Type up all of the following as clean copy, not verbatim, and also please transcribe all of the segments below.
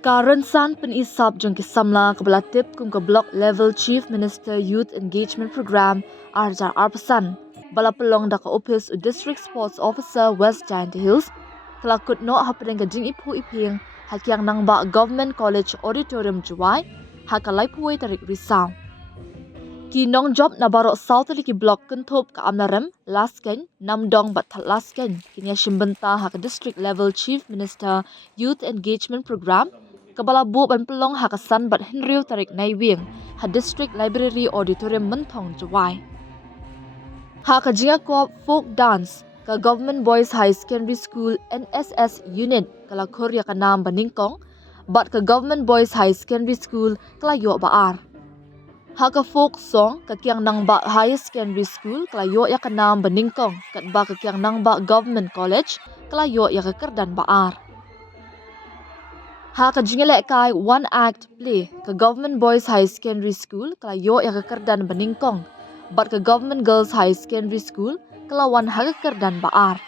Karensan penisap jong kisamla kebelatip kum ke Block Level Chief Minister Youth Engagement Program Arjar Arpasan. Bala pelong dak office u District Sports Officer West Giant Hills kelakut no Hapdeng ke jingiphuh iphieng hakiang nang ba Government College Auditorium Jowai hakalai puai tarik risau. Ki nong job na barok South Liki Block kentup ke amlarem lasken namdong batal lasken kini shimbenta hak District Level Chief Minister Youth Engagement Program Kepala Bu ban pelong hakasan bat Henry tarik naiwing ha District Library Auditorium Mentong Jowai. Haka jinga ko folk dance ka Government Boys High Secondary School NSS unit kala Korea ka nam baningkong bat ka Government Boys High Secondary School kala yo baar. Haka folk song ka kiang nang ba High Secondary School kala yo ya ka nam baningkong kat ba ka kiang nang ba Government College kala yo ya ka kerdan baar. Haka jingelek kai one act play ke Government Boys High Secondary School kala yo ya kekerdan beningkong bat ke Government Girls High Secondary School kala wan ha kekerdan baar.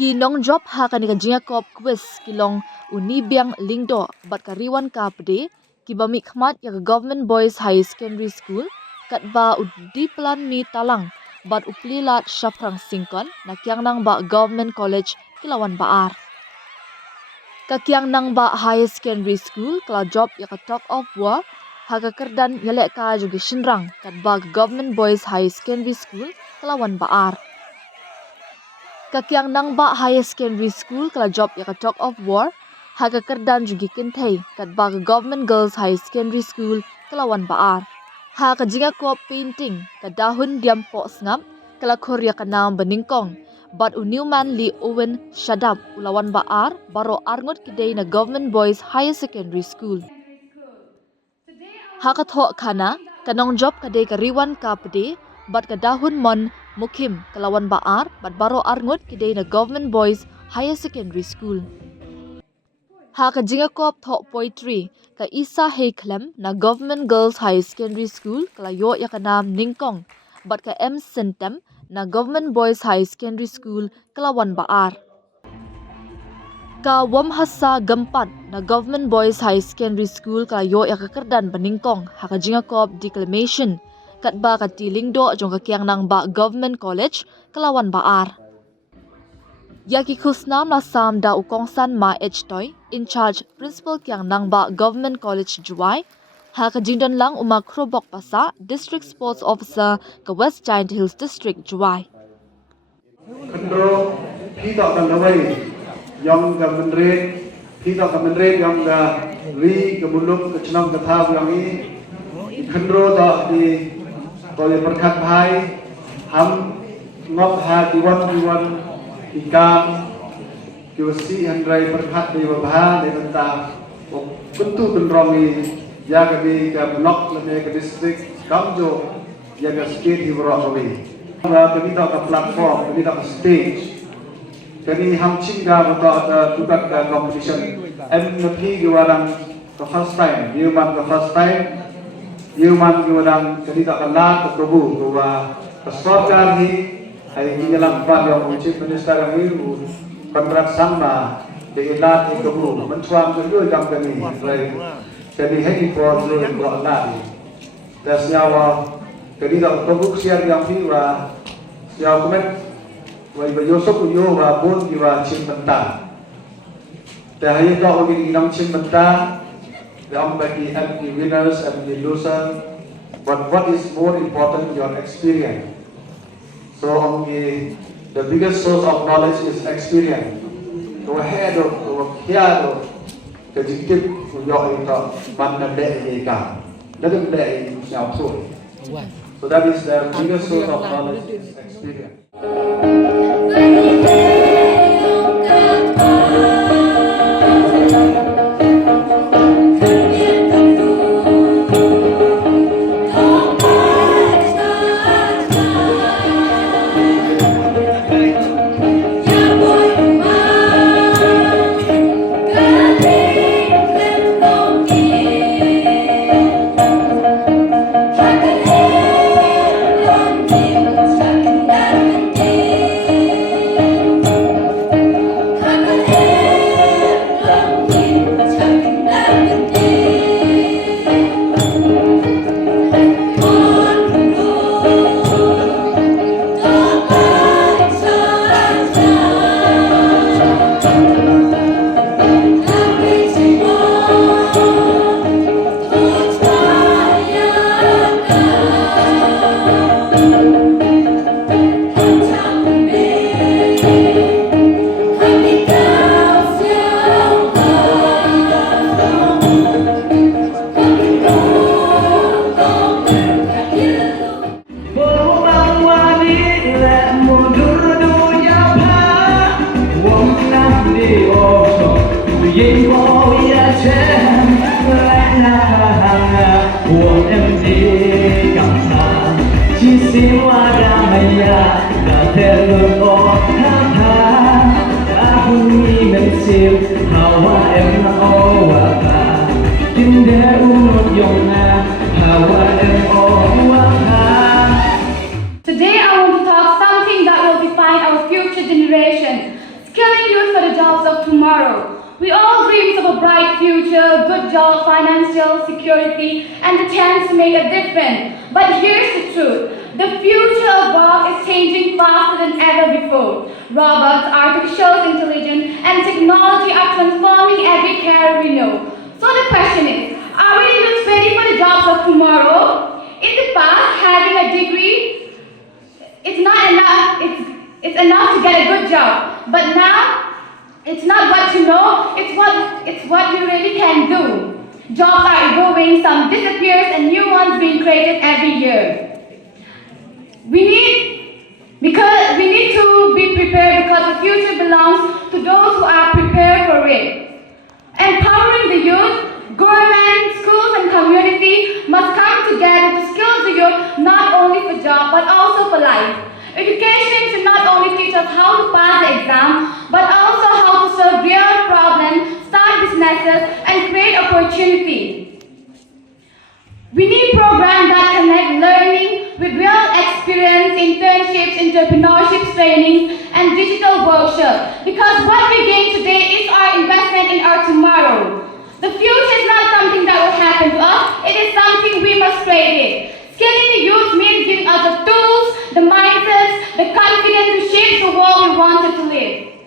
Ki nong job haka ni jingakop quiz kilong unibiang lingdo bat ke riwan ka pede ki bami khmat ya ke Government Boys High Secondary School kat ba di plan mi talang bat uplilat syaprang singkon na kiang nang ba Government College kilawan baar. Kakiang nang ba High Secondary School kala job ya ka talk of war haka kerdan yalek ka juga shinrang kat bag Government Boys High Secondary School kelawan baar. Kakiang nang ba High Secondary School kala job ya ka talk of war haka kerdan juga kentai kat bag Government Girls High Secondary School kelawan baar. Haka jinga ko painting ka dahun diam po sngap kala Korea ka nam beningkong. But Newman Lee Owen Shadab ulawan baar baro arngot kidai na Government Boys High Secondary School. Hakat ho kana kanong job kadai kariwan ka pede bat kadahun mon mukim kalawan baar bat baro arngot kidai na Government Boys High Secondary School. Haka jinga kop tho poetry ka Isa Heiklem na Government Girls High Secondary School kalayo ya kanam ningkong bat ka M Sentem na Government Boys High Secondary School kelawan baar. Ka Wamhasa Gempat na Government Boys High Secondary School kalayo ya kekerdan beningkong haka jinga kop declamation kat ba ka tilingdo jong kakiang nang ba Government College kelawan baar. Yaki kusnam la sam da ukongsan ma htoi in charge principal kiang nang ba Government College Jowai haka jingdon lang umakrobok pasa District Sports Officer ke West Giant Hills District Jowai. Kendro kita akan lawai yang kementerian kita kementerian yang ri kebuluk kecenang kethab yang ini kendro tak di kolej perkat bahai ham ngok ha diwan ikam kiwasi handrai perkat di bahai di tentang bentuk kendrongi ya kami ke Block Level ke District Kamjo ya ke skate di Boracay. Kami tak ke platform, kami tak ke stage. Kami hamcing ga untuk tugas ke competition. MP orang ke first time, Yeoman ke first time, Yeoman orang kami tak ke lat ke kubu, bahwa sport kami hari ini dalam part yang Chief Minister kami kontrak sama di lat ke kubu, mencuam kedua jam kami. Jadi hari for yang buat lari. Dan siapa ketika pembuk siar yang viva, siapa komen, wajib Yosuf Uyo wabun jiwa cimbenta. Dan hari itu orang ini nam cimbenta, yang bagi the winners and the losers. But what is more important, your experience. So only the biggest source of knowledge is experience. Go ahead or go here. Kejikit uyok itu mana dek ika, dalam dek siapa pun. So that is the biggest source of knowledge experience. Yên có ý chen lại là hàng của em đi cảm thán chỉ xin hoa ra mày đã theo luôn có tham tha đã hung nghi mình xiêm hawa em na o wa ta kim để unot yong na hawa em o wa ta. Today I want to talk something that will define our future generation, skilling youth for the jobs of tomorrow. We all dream of a bright future, good job, financial security, and the chance to make a difference. But here's the truth. The future of work is changing faster than ever before. Robots, artificial intelligence, and technology are transforming every career we know. So the question is, are we even ready for the jobs of tomorrow? In the past, having a degree it's not enough. It's enough to get a good job. But now, it's not what you know. It's what you really can do. Jobs are evolving. Some disappears and new ones being created every year. We need to be prepared because the future belongs to those who are prepared for it. Empowering the youth, government, schools, and community must come together to skill the youth not only for job but also for life. Education should not only teach us how to pass the exam, but also how to solve real problems, start businesses, and create opportunity. We need programs that connect learning with real experience, internships, entrepreneurship trainings, and digital workshops. Because what we gain today is our investment in our tomorrow. The future is not something that will happen to us, it is something we must create it. Skilling the youth means giving us the tools, the mindsets, the confidence to shape the world we wanted to live.